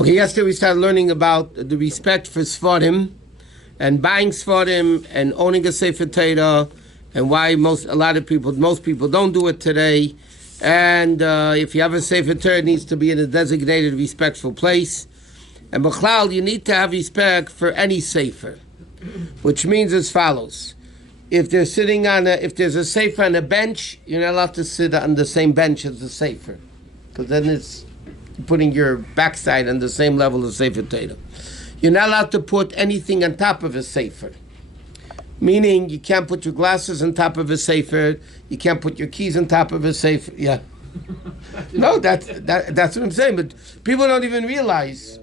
Okay, yesterday we started learning about the respect for Sfarim and buying Sfarim and owning a Sefer Torah and why most people don't do it today. And if you have a Sefer Torah, it needs to be in a designated, respectful place. And B'chlal, you need to have respect for any Sefer, which means as follows. If there's a Sefer on a bench, you're not allowed to sit on the same bench as the Sefer, because then it's putting your backside on the same level as Sefer Torah. You're not allowed to put anything on top of a Sefer, meaning you can't put your glasses on top of a Sefer, you can't put your keys on top of a Sefer. Yeah. No, that's what I'm saying, but people don't even realize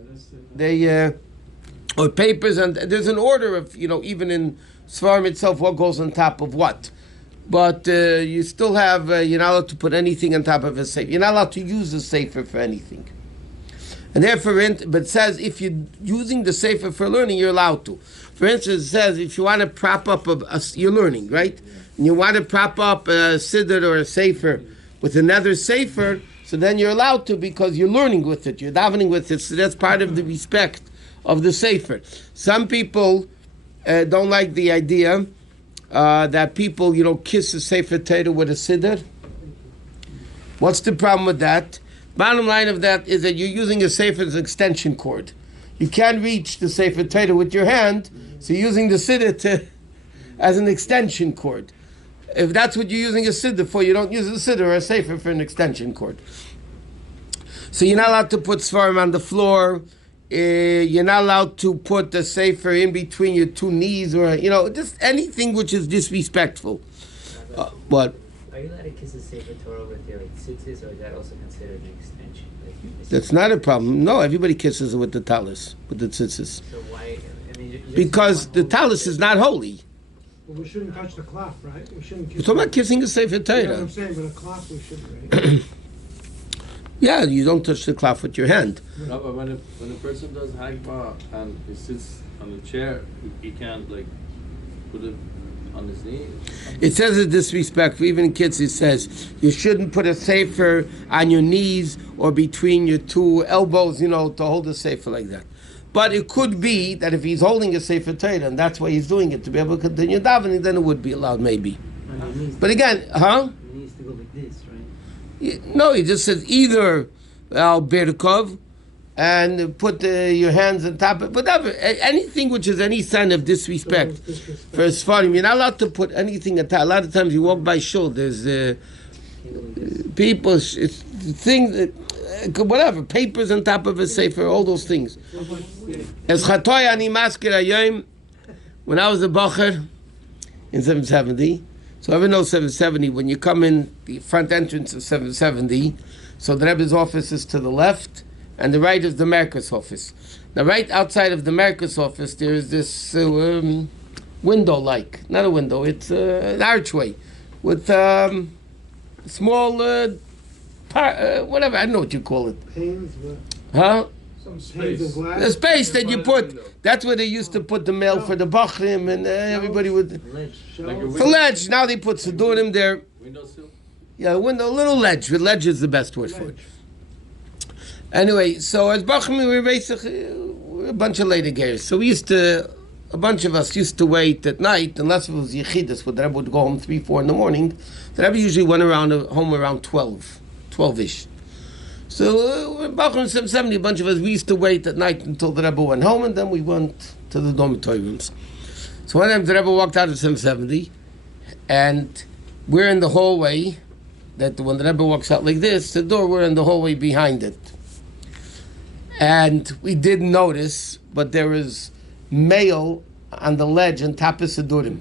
or papers, and there's an order of, even in Svarim itself, what goes on top of what. But you still have, you're not allowed to put anything on top of a sefer. You're not allowed to use a sefer for anything. And therefore, but it says if you're using the sefer for learning, you're allowed to. For instance, it says if you want to prop up you're learning, right? And you want to prop up a siddur or a sefer with another sefer, so then you're allowed to because you're learning with it, you're davening with it, so that's part of the respect of the sefer. Some people don't like the idea that people, kiss a Sefer Torah with a siddur. What's the problem with that? Bottom line of that is that you're using a Sefer as an extension cord. You can't reach the Sefer Torah with your hand, so you're using the siddur as an extension cord. If that's what you're using a siddur for, you don't use a siddur or a Sefer for an extension cord. So you're not allowed to put Svarim on the floor. You're not allowed to put the sefer in between your two knees, or just anything which is disrespectful. What? Are you allowed to kiss a sefer Torah with your tzitzis, or is that also considered an extension? That's not a problem. No, everybody kisses it with the talis, with the tzitzis. So why? Because the talis is not holy. Well, we shouldn't touch the cloth, right? We shouldn't kiss. We're talking about kissing a sefer Torah. You know what I'm saying, but a cloth we shouldn't. Right? Yeah, you don't touch the cloth with your hand. No, but when a person does hagma and he sits on the chair, he can't put it on his knee. It says a disrespectful. Even in kids, it says you shouldn't put a sefer on your knees or between your two elbows, to hold a sefer like that. But it could be that if he's holding a sefer Torah and that's why he's doing it to be able to continue davening, then it would be allowed, maybe. But again, It needs to go like this, right? No, he just says either al birkov and put your hands on top of whatever, anything which is any sign of disrespect for Sfarim. You're not allowed to put anything on top. A lot of times you walk by shul, there's people, things, whatever, papers on top of a sefer, all those things. As chatoy ani maskir hayom, when I was a bacher in 770. So everyone knows 770, when you come in the front entrance of 770, so the Rebbe's office is to the left, and the right is the Merkos office. Now right outside of the Merkos office, there is this window-like, not a window, it's an archway, with small, whatever, I don't know what you call it. Panes, Huh? some space. The space that you put, that's where they used to put the mail for the Bachrim, and everybody would... For ledge, now they put Sidurim there. Windowsill? Yeah, a little ledge. Ledge is the best word for it. Anyway, so as Bachrim, we were basically a bunch of later gears. So a bunch of us used to wait at night, unless it was Yechidus, where the Rebbe would go home 3, 4 in the morning. The Rebbe usually went home around 12-ish. So, Bachrim 770, a bunch of us, we used to wait at night until the Rebbe went home, and then we went to the dormitory rooms. So one time the Rebbe walked out of 770, and we're in the hallway, that when the Rebbe walks out like this, the door, we're in the hallway behind it. And we didn't notice, but there was mail on the ledge on top of Sidurim.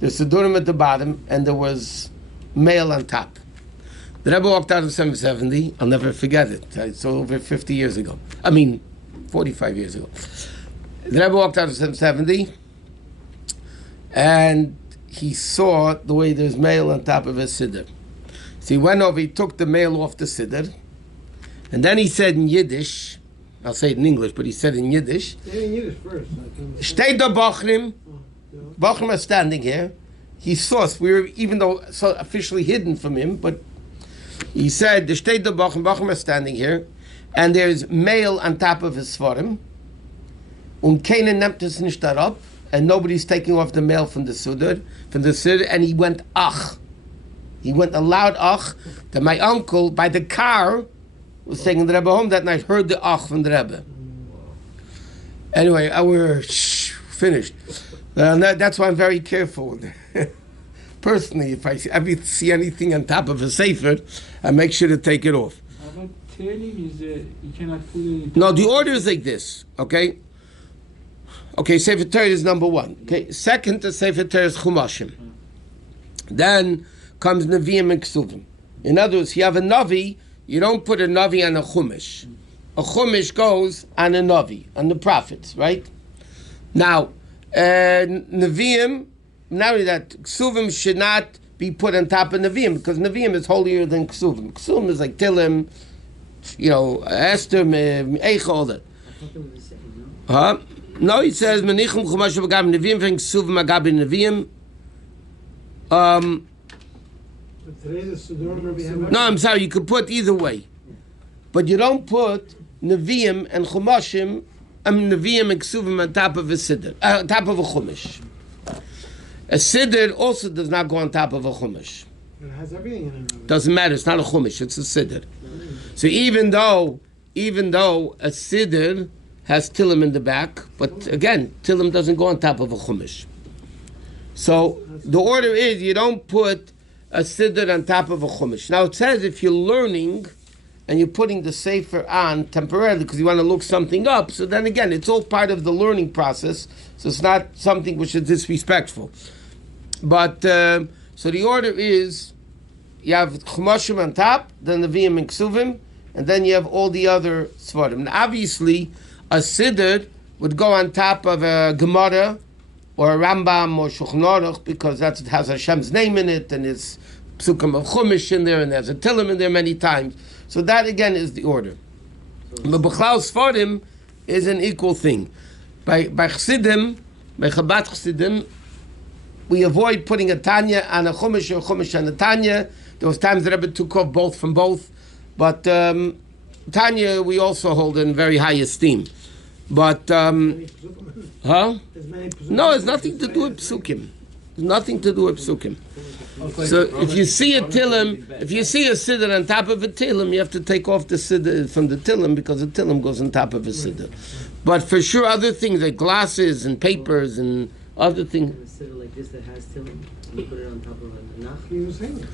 There's Sidurim at the bottom, and there was mail on top. The Rebbe walked out of 770. I'll never forget it. It's over 50 years ago. 45 years ago. The Rebbe walked out of 770, and he saw the way there's mail on top of his siddur. So he went over, he took the mail off the siddur, and then he said in Yiddish, I'll say it in English, but he said in Yiddish, Shtei da Bachrim, Bachrim are standing here. He saw us, we were, even though officially hidden from him, but he said, the Shtei da Bachrim are standing here, and there's mail on top of his svarim, keiner nimmt es nicht darab, and nobody's taking off the mail from the Siddur, and he went ach. He went a loud ach, that my uncle, by the car, was taking the Rebbe home that night, heard the ach from the Rebbe. Anyway, we're finished. That's why I'm very careful. Personally, if I see anything on top of a sefer, I make sure to take it off. But telling is you cannot put it. No, the order is like this, okay? Okay, Sefer Torah is number one. Okay, second to Sefer Torah is Chumashim. Then comes Nevi'im and Ksuvim. In other words, you have a Navi, you don't put a Navi on a Chumash. A Chumash goes on a Navi, on the prophets, right? Now, Nevi'im, not only that, Ksuvim should not be put on top of Nevi'im, because Nevi'im is holier than Ksuvim. Ksuvim is like Tilim, Esther, Eicha, all that. I thought they were the same, no? No, he says, Menichum Chumash V'gab Nevi'im v'en Ksuvim Agab Nevi'im. But today the Siddur Rabbi have. No, I'm sorry, you could put either way. But you don't put Nevi'im and Chumashim, Nevi'im and Ksuvim on top of a Siddur, on top of a Chumash. A Siddur also does not go on top of a Chumash. It has everything in it. Doesn't matter, it's not a Chumash, it's a Siddur. So even though a Siddur has Tilim in the back, but again, Tilim doesn't go on top of a Chumash. So the order is, you don't put a Siddur on top of a Chumash. Now it says if you're learning and you're putting the Sefer on temporarily because you want to look something up, so then again, it's all part of the learning process, so it's not something which is disrespectful. But, so the order is, you have Chumashim on top, then the Nevi'im and Ksuvim, and then you have all the other Svarim. Now obviously, a Siddur would go on top of a Gemara, or a Rambam or Shulchan Aruch, because it has Hashem's name in it, and it's Psukim of Chumash in there, and there's a Tilim in there many times. So that again is the order. But B'chlal Sfarim is an equal thing. By Chassidim, by Chabad Chassidim, we avoid putting a Tanya on a Chumash or a Chumash on a Tanya. There was times the Rebbe took off both from both, but Tanya we also hold in very high esteem. But no, it's nothing to do with psukim. It's nothing to do with psukim. So if you see a tilim, if you see a siddur on top of a tilim, you have to take off the siddur from the tilim because the tilim goes on top of a siddur. But for sure, other things like glasses and papers and other things. A siddur like this that has tilim, you put it on top of a nach. He was saying.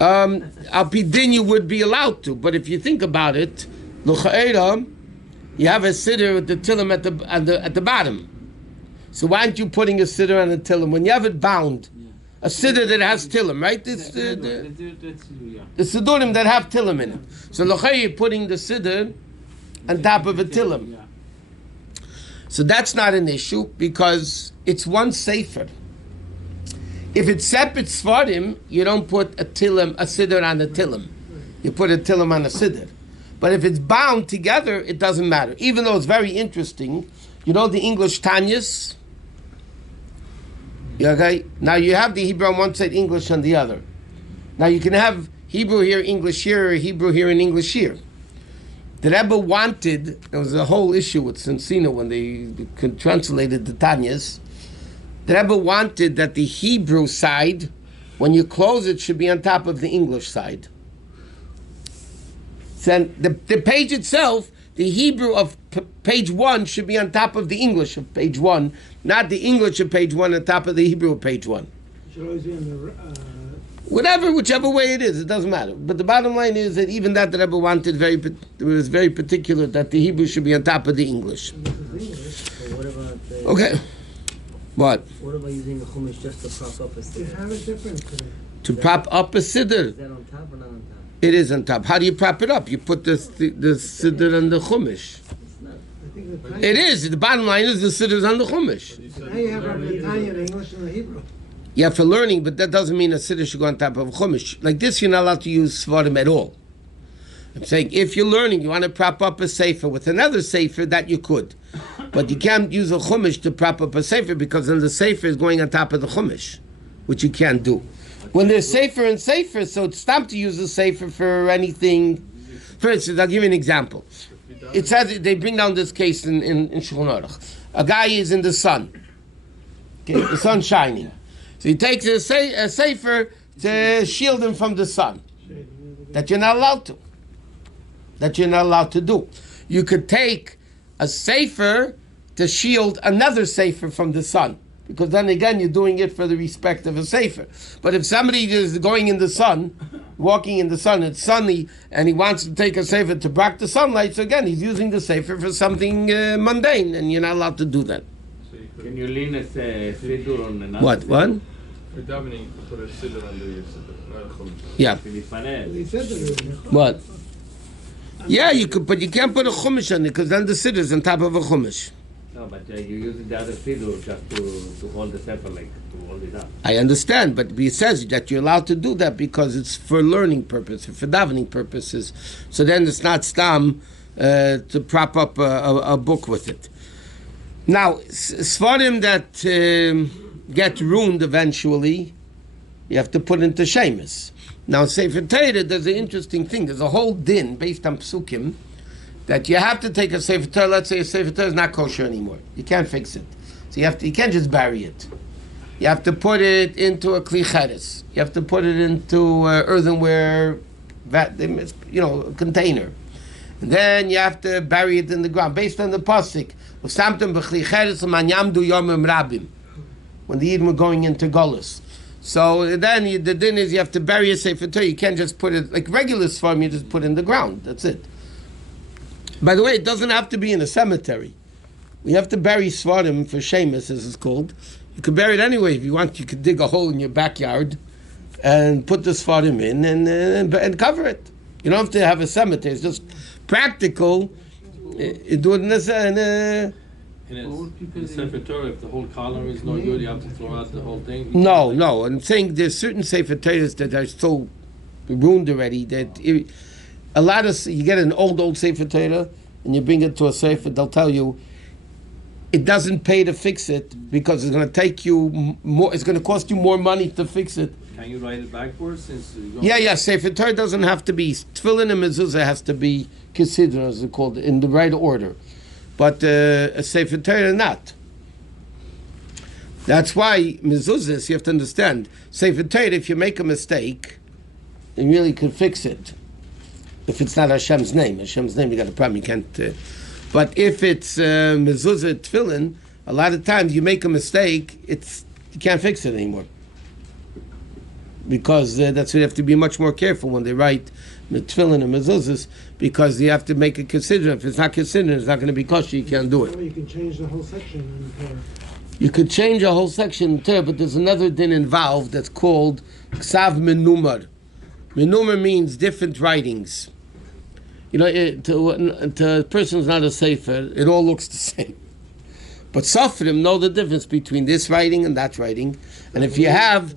Al Pidin you would be allowed to, but if you think about it, l'cha'era, you have a siddur with the tilim at the bottom. So why aren't you putting a siddur on a tilim when you have it bound? A siddur that has tilim, right? It's the siddurim that have tilim in it. So l'cha'era you're putting the siddur on top of a tilim. So that's not an issue because it's one sefer. If it's separate svarim, you don't put a siddur on a tilim. You put a tilim on a siddur. But if it's bound together, it doesn't matter. Even though it's very interesting, you know the English Tanyas? Okay? Now you have the Hebrew on one side, English on the other. Now you can have Hebrew here, English here, or Hebrew here and English here. The Rebbe wanted, there was a whole issue with Sensino when they translated the Tanyas. The Rebbe wanted that the Hebrew side, when you close it, should be on top of the English side. So the page itself, the Hebrew of page 1 should be on top of the English of page 1, not the English of page 1 on top of the Hebrew of page 1. It should always be on the. Whichever way it is, it doesn't matter. But the bottom line is that even that the Rebbe wanted it was very particular that the Hebrew should be on top of the English. So what about the, Okay. What? What about using the chumash just to prop up a They siddur? have it different today. To prop up a siddur. Is that on top or not on top? It is on top. How do you prop it up? You put the siddur on the chumash. It's not. I think the Tanya. It is. The bottom line is the siddur on the chumash. Now you have the Tanya in English and the Hebrew. Yeah, for learning, but that doesn't mean a siddur should go on top of a chumash. Like this, you're not allowed to use svarim at all. I'm saying if you're learning, you want to prop up a sefer with another sefer, that you could. But you can't use a chumash to prop up a sefer because then the sefer is going on top of the chumash, which you can't do. When there's sefer and sefer, so it's time to use the sefer for anything. For instance, I'll give you an example. It says they bring down this case in Shulchan Aruch. A guy is in the sun. Okay, the sun's shining. So he takes a sefer to shield him from the sun. That you're not allowed to. That you're not allowed to do. You could take a sefer to shield another sefer from the sun. Because then again, you're doing it for the respect of a sefer. But if somebody is going in the sun, walking in the sun, it's sunny, and he wants to take a sefer to block the sunlight, so again, he's using the sefer for something mundane, and you're not allowed to do that. Can you lean a siddur on another? What? For davening, you put a siddur under your siddur, not a chumash. Yeah. He said that. What? Yeah, you could, but you can't put a chumash on it, because then the siddur is on top of a chumash. No, but you're using the other siddur just to hold the sefer, like, to hold it up. I understand, but it says that you're allowed to do that because it's for learning purposes, for davening purposes. So then it's not stam to prop up a book with it. Now, svarim that get ruined eventually, you have to put into shemus. Now, Sefer Torah, there's an interesting thing. There's a whole din based on psukim that you have to take a Sefer Torah. Let's say a Sefer Torah is not kosher anymore. You can't fix it. So you can't just bury it. You have to put it into a kli cheres. You have to put it into earthenware, a container. And then you have to bury it in the ground based on the pasuk. When the Yidden were going into Golus. So then the din is you have to bury a Sefer Torah. You can't just put it, like regular Sfarim, you just put it in the ground. That's it. By the way, it doesn't have to be in a cemetery. We have to bury Svarim for Shemus, as it's called. You could bury it anyway if you want. You could dig a hole in your backyard and put the Svarim in and cover it. You don't have to have a cemetery. It's just practical. You do it in a In Sefer Torah, if the whole column is no good, you have to throw out the whole thing. No. I'm saying there's certain Sefer Torahs that are so ruined already that you get an old Sefer Torah and you bring it to a Sefer, they'll tell you it doesn't pay to fix it because it's going to take you more. It's going to cost you more money to fix it. Can you write it backwards? Yeah. Sefer Torah doesn't have to be tefillin and mezuzah has to be considered, as it's called, in the right order. But a Sefer Torah not. That's why mezuzahs, you have to understand, Sefer Torah, if you make a mistake, you really could fix it. If it's not Hashem's name you got a problem, you can't. But if it's mezuzah tefillin, a lot of times you make a mistake, you can't fix it anymore. Because that's why you have to be much more careful when they write tefillin and mezuzahs, because you have to make it considered. If it's not considered, it's not going to be kosher. You can't do it. Or you can change the whole section in the Torah. You could change a whole section in Torah, but there's another din involved that's called ksav menumar. Menumar means different writings. To a person who's not a sefer, it all looks the same. But Sofrim know the difference between this writing and that writing. And if you have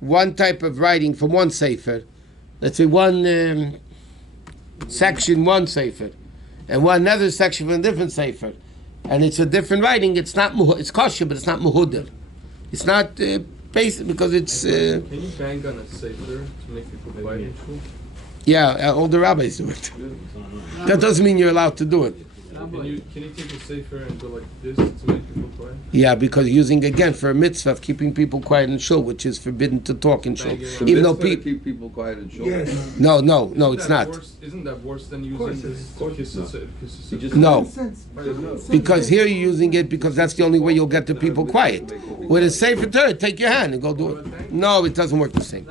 one type of writing from one sefer, let's say one section, one sefer, and one other section from a different sefer, and it's a different writing, it's kosher, but it's not muhudar. It's not basic because it's. Can you bang on a sefer to make people quiet? Yeah, all the rabbis do it. That doesn't mean you're allowed to do it. Can you take a sefer and go like this to make people quiet? Yeah, because using again for a mitzvah of keeping people quiet in shul, which is forbidden to talk in shul. Even though people keep people quiet in shul. Yes. No, it's not. Isn't that worse than using this? No, because here you're using it because that's the only way you'll get the people quiet. With a Sefer Torah, take your hand and go do it. No, it doesn't work the same.